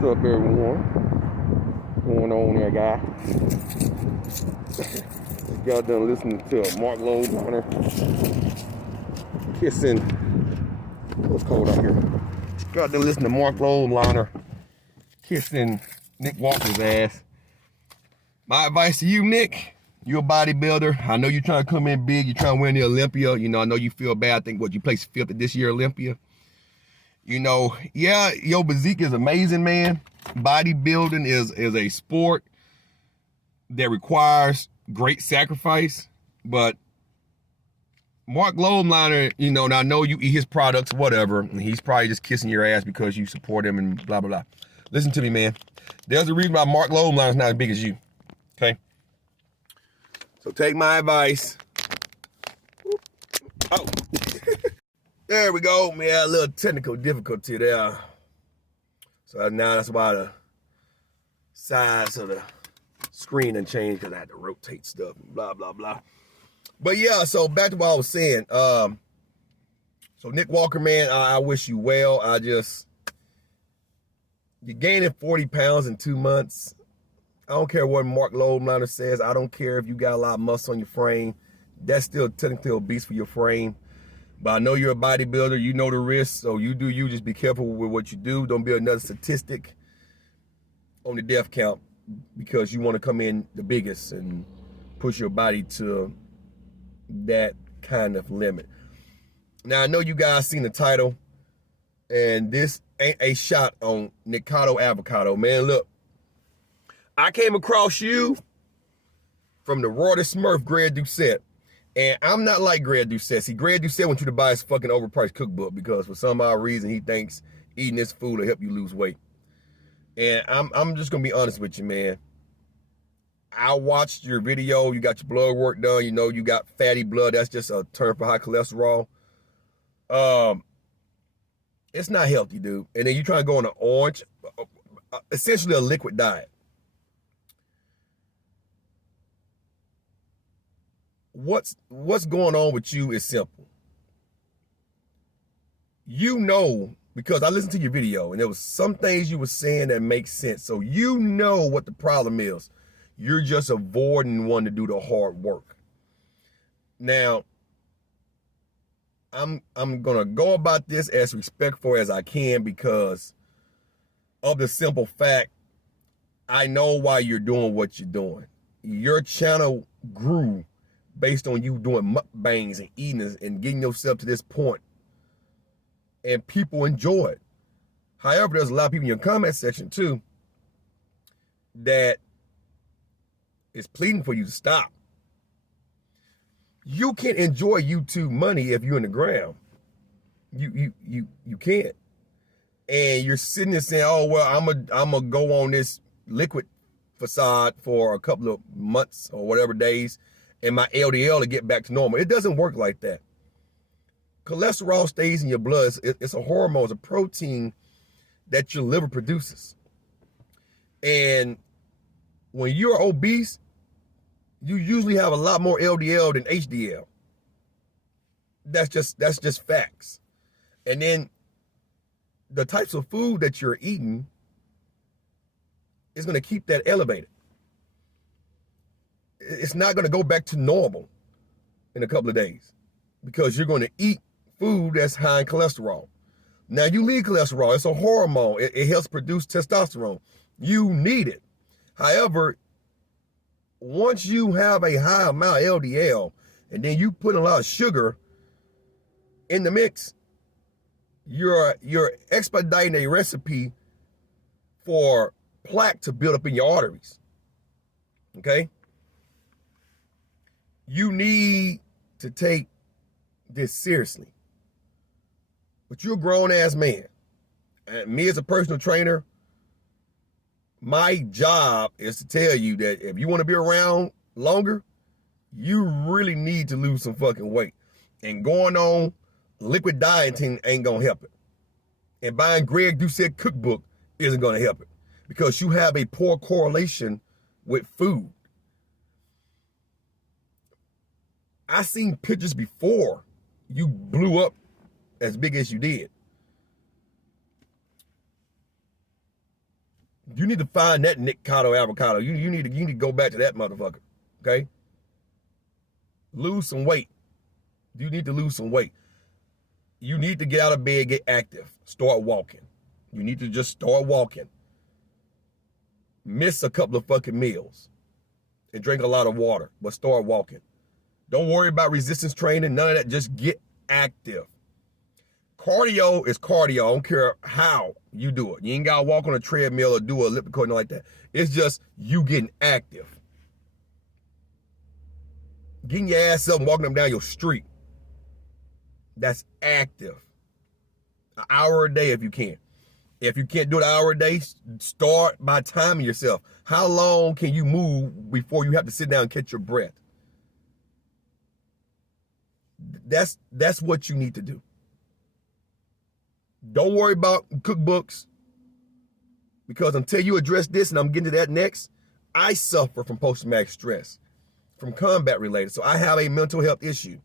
What's up, everyone? What's going on there, guy? Y'all done listening to a Mark Loadliner kissing. What's cold out here? Y'all done listening to Mark Loadliner kissing Nick Walker's ass. My advice to you, Nick, you're a bodybuilder. I know you're trying to come in big. You're trying to win the Olympia. You know, I know you feel bad. I think you placed 5th at this year Olympia. You know, yeah, your physique is amazing, man. Bodybuilding is a sport that requires great sacrifice. But Mark Loadliner, you know, and I know you eat his products, whatever, and he's probably just kissing your ass because you support him and blah, blah, blah. Listen to me, man. There's a reason why Mark Loadliner is not as big as you, okay? So take my advice. Oh. There we go. We had a little technical difficulty there. So now that's why the size of the screen done changed because I had to rotate stuff and blah, blah, blah. But yeah, so back to what I was saying. So Nick Walker, man, I wish you well. You're gaining 40 pounds in 2 months. I don't care what Mark Loadliner says. I don't care if you got a lot of muscle on your frame. That's still technically obese for your frame. But I know you're a bodybuilder. You know the risks, so you do you. Just be careful with what you do. Don't be another statistic on the death count because you want to come in the biggest and push your body to that kind of limit. Now, I know you guys seen the title, and this ain't a shot on Nikocado Avocado. Man, look, I came across you from the Roy the Smurf Greg Doucette. And I'm not like Greg Doucette. See, Greg Doucette wants you to buy his fucking overpriced cookbook because for some odd reason he thinks eating this food will help you lose weight. And I'm just gonna be honest with you, man. I watched your video. You got your blood work done. You know you got fatty blood. That's just a term for high cholesterol. It's not healthy, dude. And then you try to go on an orange, essentially a liquid diet. What's going on with you is simple. You know, because I listened to your video and there was some things you were saying that make sense. So you know what the problem is. You're just avoiding wanting to do the hard work. Now, I'm gonna go about this as respectful as I can because of the simple fact I know why you're doing what you're doing. Your channel grew based on you doing mukbangs and eating and getting yourself to this point. And people enjoy it. However, there's a lot of people in your comment section too that is pleading for you to stop. You can enjoy YouTube money if you're in the ground. You can't. And you're sitting there saying, oh, well, I'm gonna go on this liquid facade for a couple of months or whatever days and my LDL to get back to normal. It doesn't work like that. Cholesterol stays in your blood. It's a hormone, it's a protein that your liver produces. And when you're obese, you usually have a lot more LDL than HDL. That's just facts. And then the types of food that you're eating is going to keep that elevated. It's not going to go back to normal in a couple of days because you're going to eat food that's high in cholesterol. Now, you need cholesterol. It's a hormone. It helps produce testosterone. You need it. However, once you have a high amount of LDL and then you put a lot of sugar in the mix, you're expediting a recipe for plaque to build up in your arteries. Okay? You need to take this seriously. But you're a grown-ass man. And me as a personal trainer, my job is to tell you that if you want to be around longer, you really need to lose some fucking weight. And going on liquid dieting ain't gonna help it. And buying Greg Doucette cookbook isn't gonna help it because you have a poor correlation with food. I seen pictures before you blew up as big as you did. You need to find that Nikocado avocado. You need to go back to that motherfucker. Okay? Lose some weight. You need to lose some weight. You need to get out of bed, get active, start walking. You need to just start walking. Miss a couple of fucking meals and drink a lot of water, but start walking. Don't worry about resistance training, none of that. Just get active. Cardio is cardio. I don't care how you do it. You ain't got to walk on a treadmill or do a elliptical, nothing like that. It's just you getting active. Getting your ass up and walking up down your street. That's active. An hour a day if you can. If you can't do it an hour a day, start by timing yourself. How long can you move before you have to sit down and catch your breath? That's what you need to do. Don't worry about cookbooks, because until you address this, and I'm getting to that next, I suffer from post-traumatic stress, from combat related. So I have a mental health issue.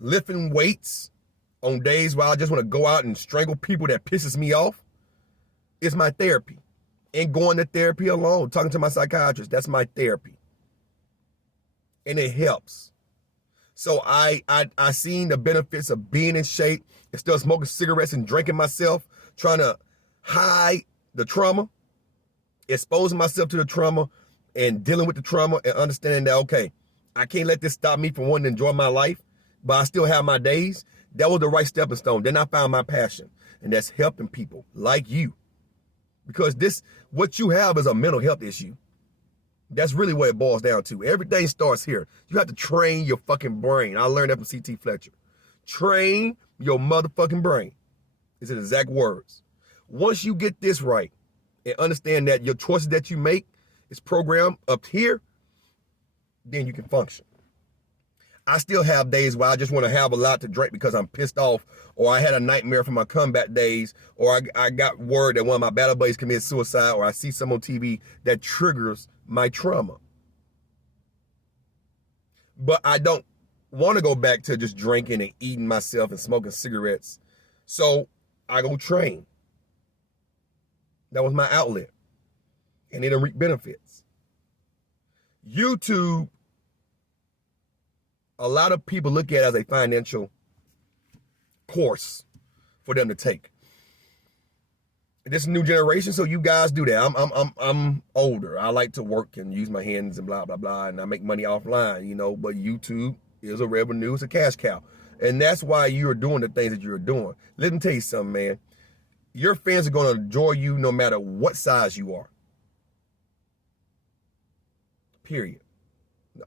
Lifting weights on days where I just want to go out and strangle people that pisses me off is my therapy. And going to therapy alone, talking to my psychiatrist, that's my therapy. And it helps. So I seen the benefits of being in shape, instead of smoking cigarettes and drinking myself, trying to hide the trauma, exposing myself to the trauma and dealing with the trauma and understanding that, okay, I can't let this stop me from wanting to enjoy my life, but I still have my days. That was the right stepping stone. Then I found my passion, and that's helping people like you. Because what you have is a mental health issue. That's really what it boils down to. Everything starts here. You have to train your fucking brain. I learned that from C.T. Fletcher. Train your motherfucking brain. It's the exact words. Once you get this right and understand that your choices that you make is programmed up here, then you can function. I still have days where I just want to have a lot to drink because I'm pissed off, or I had a nightmare from my combat days, or I got word that one of my battle buddies committed suicide, or I see some on TV that triggers my trauma. But I don't want to go back to just drinking and eating myself and smoking cigarettes. So I go train. That was my outlet. And it didn't reap benefits. YouTube, a lot of people look at it as a financial course for them to take. This is new generation, so you guys do that. I'm older. I like to work and use my hands and blah, blah, blah, and I make money offline, but YouTube is a revenue, it's a cash cow. And that's why you're doing the things that you're doing. Let me tell you something, man. Your fans are going to enjoy you no matter what size you are. Period.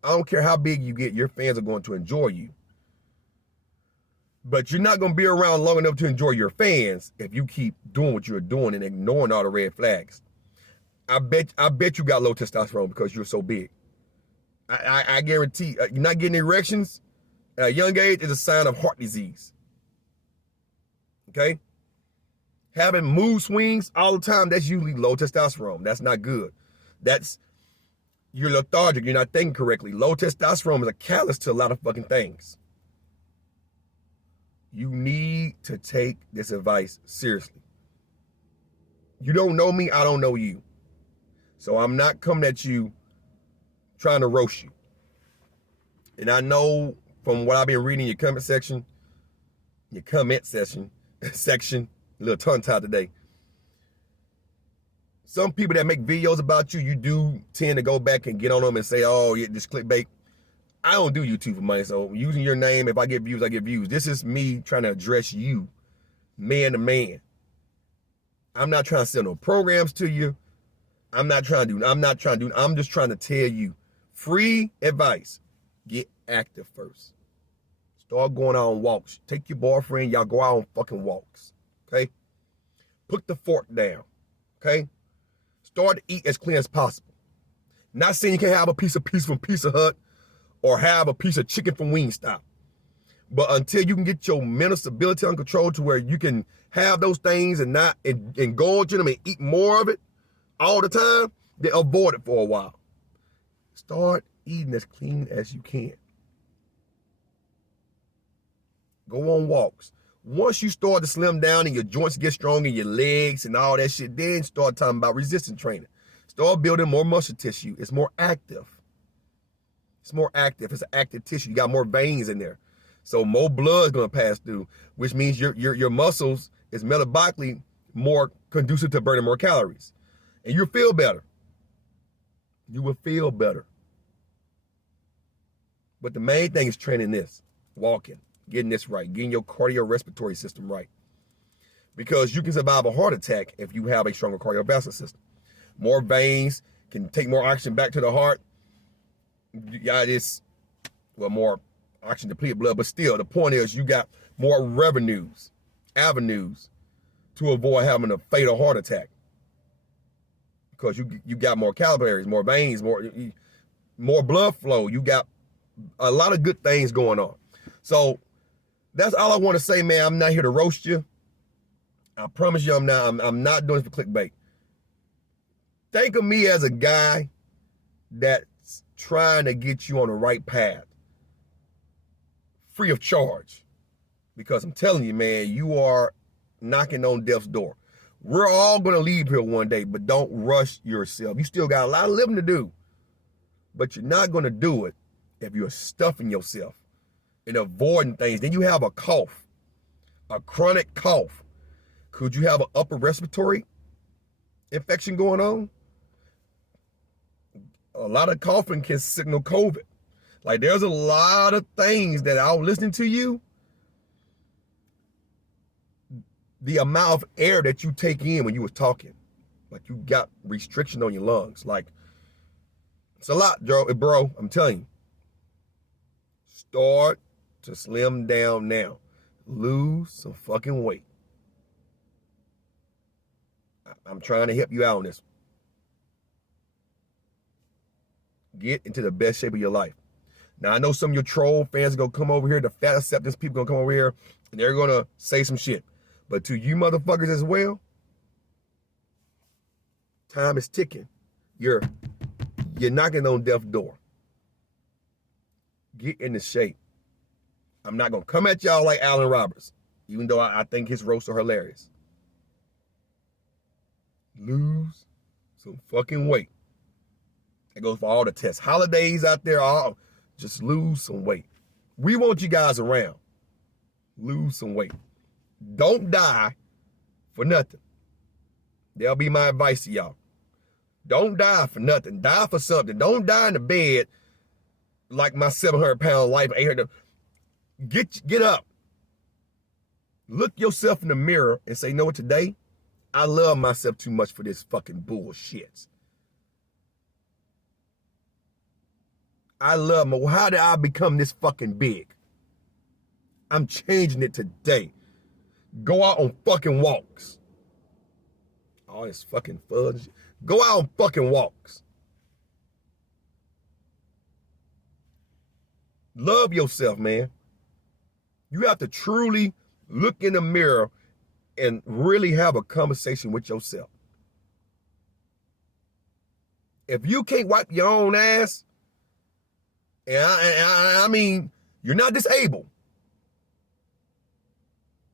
I don't care how big you get, your fans are going to enjoy you. But you're not going to be around long enough to enjoy your fans if you keep doing what you're doing and ignoring all the red flags. I bet you got low testosterone because you're so big. I guarantee you're not getting erections at a young age is a sign of heart disease. Okay? Having mood swings all the time, that's usually low testosterone. That's not good. You're lethargic. You're not thinking correctly. Low testosterone is a catalyst to a lot of fucking things. You need to take this advice seriously. You don't know me, I don't know you. So I'm not coming at you trying to roast you. And I know from what I've been reading in your comment section, a little tongue-tied today. Some people that make videos about you, you do tend to go back and get on them and say, oh, yeah, this clickbait. I don't do YouTube for money, so using your name, if I get views, I get views. This is me trying to address you, man to man. I'm not trying to sell no programs to you. I'm just trying to tell you, free advice. Get active first. Start going out on walks. Take your boyfriend, y'all go out on fucking walks, okay? Put the fork down, okay? Start to eat as clean as possible. Not saying you can have a piece of pizza from Pizza Hut or have a piece of chicken from Wingstop. But until you can get your mental stability under control to where you can have those things and not indulge in them and eat more of it all the time, then avoid it for a while. Start eating as clean as you can. Go on walks. Once you start to slim down and your joints get strong and your legs and all that shit, then start talking about resistance training. Start building more muscle tissue. It's more active. It's more active. It's an active tissue. You got more veins in there. So more blood is going to pass through, which means your muscles is metabolically more conducive to burning more calories. And you'll feel better. You will feel better. But the main thing is training this, walking, getting this right, getting your cardiorespiratory system right. Because you can survive a heart attack if you have a stronger cardiovascular system. More veins can take more oxygen back to the heart. You got this, well, more oxygen depleted blood, but still, the point is you got more avenues to avoid having a fatal heart attack. Because you got more capillaries, more veins, more blood flow. You got a lot of good things going on. So that's all I want to say, man. I'm not here to roast you. I promise you I'm not doing this for clickbait. Think of me as a guy that's trying to get you on the right path. Free of charge. Because I'm telling you, man, you are knocking on death's door. We're all going to leave here one day, but don't rush yourself. You still got a lot of living to do. But you're not going to do it if you're stuffing yourself and avoiding things. Then you have a cough, a chronic cough. Could you have an upper respiratory infection going on? A lot of coughing can signal COVID. Like, there's a lot of things that I was listening to you. The amount of air that you take in when you was talking, like you got restriction on your lungs. Like, it's a lot, bro. I'm telling you. Start to slim down now. Lose some fucking weight. I'm trying to help you out on this. Get into the best shape of your life. Now, I know some of your troll fans are going to come over here. The fat acceptance people going to come over here, and they're going to say some shit. But to you motherfuckers as well, time is ticking. You're knocking on death's door. Get into shape. I'm not going to come at y'all like Alan Roberts, even though I think his roasts are hilarious. Lose some fucking weight. That goes for all the test holidays out there. Just lose some weight. We want you guys around. Lose some weight. Don't die for nothing. That'll be my advice to y'all. Don't die for nothing. Die for something. Don't die in the bed like my 700-pound life, 800. Get up. Look yourself in the mirror and say, you know what, today, I love myself too much for this fucking bullshit. I love me. How did I become this fucking big? I'm changing it today. Go out on fucking walks. All this fucking fudge. Go out on fucking walks. Love yourself, man. You have to truly look in the mirror and really have a conversation with yourself. If you can't wipe your own ass, and I mean, you're not disabled,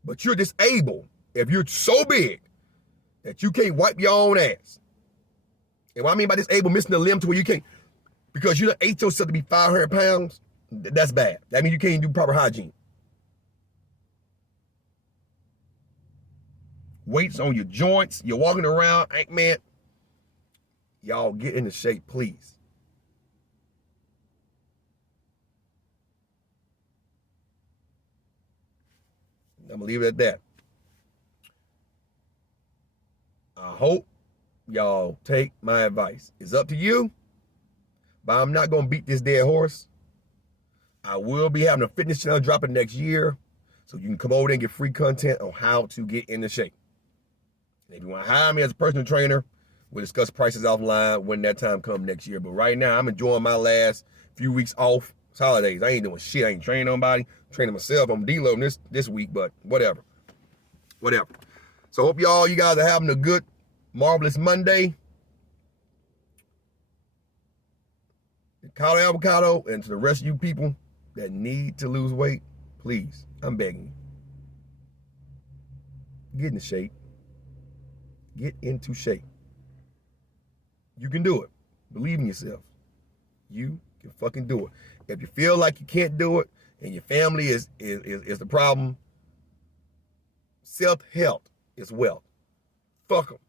but you're disabled if you're so big that you can't wipe your own ass. And what I mean by disabled, missing a limb to where you can't, because you done ate yourself to be 500 pounds, that's bad. That means you can't do proper hygiene. Weights on your joints, you're walking around, man, y'all get into shape, please. I'm gonna leave it at that. I hope y'all take my advice. It's up to you, but I'm not gonna beat this dead horse. I will be having a fitness channel dropping next year, so you can come over there and get free content on how to get into shape. And if you want to hire me as a personal trainer, we'll discuss prices offline when that time comes next year. But right now, I'm enjoying my last few weeks off. It's holidays. I ain't doing shit. I ain't training nobody. I'm training myself. I'm deloading this week, but whatever. Whatever. So hope you guys are having a good, marvelous Monday. Nikocado, Avocado, and to the rest of you people that need to lose weight, please, I'm begging you. Get into shape. Get into shape. You can do it. Believe in yourself. You can fucking do it. If you feel like you can't do it and your family is the problem, self-help is wealth. Fuck them.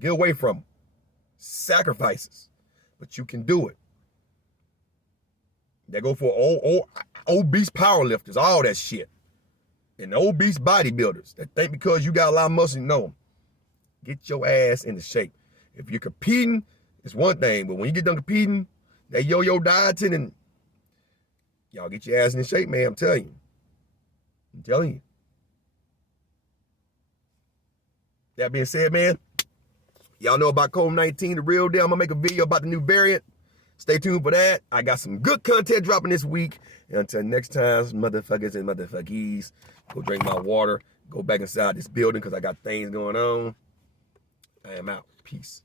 Get away from them. Sacrifices. But you can do it. They go for obese powerlifters, all that shit. And obese bodybuilders that think because you got a lot of muscle, no. Get your ass into shape. If you're competing, it's one thing, but when you get done competing, that yo-yo dieting and y'all get your ass in shape, man. I'm telling you. I'm telling you. That being said, man, y'all know about COVID-19, the real deal. I'm gonna make a video about the new variant. Stay tuned for that. I got some good content dropping this week. And until next time, motherfuckers and motherfuckies, go drink my water. Go back inside this building because I got things going on. I am out. Peace.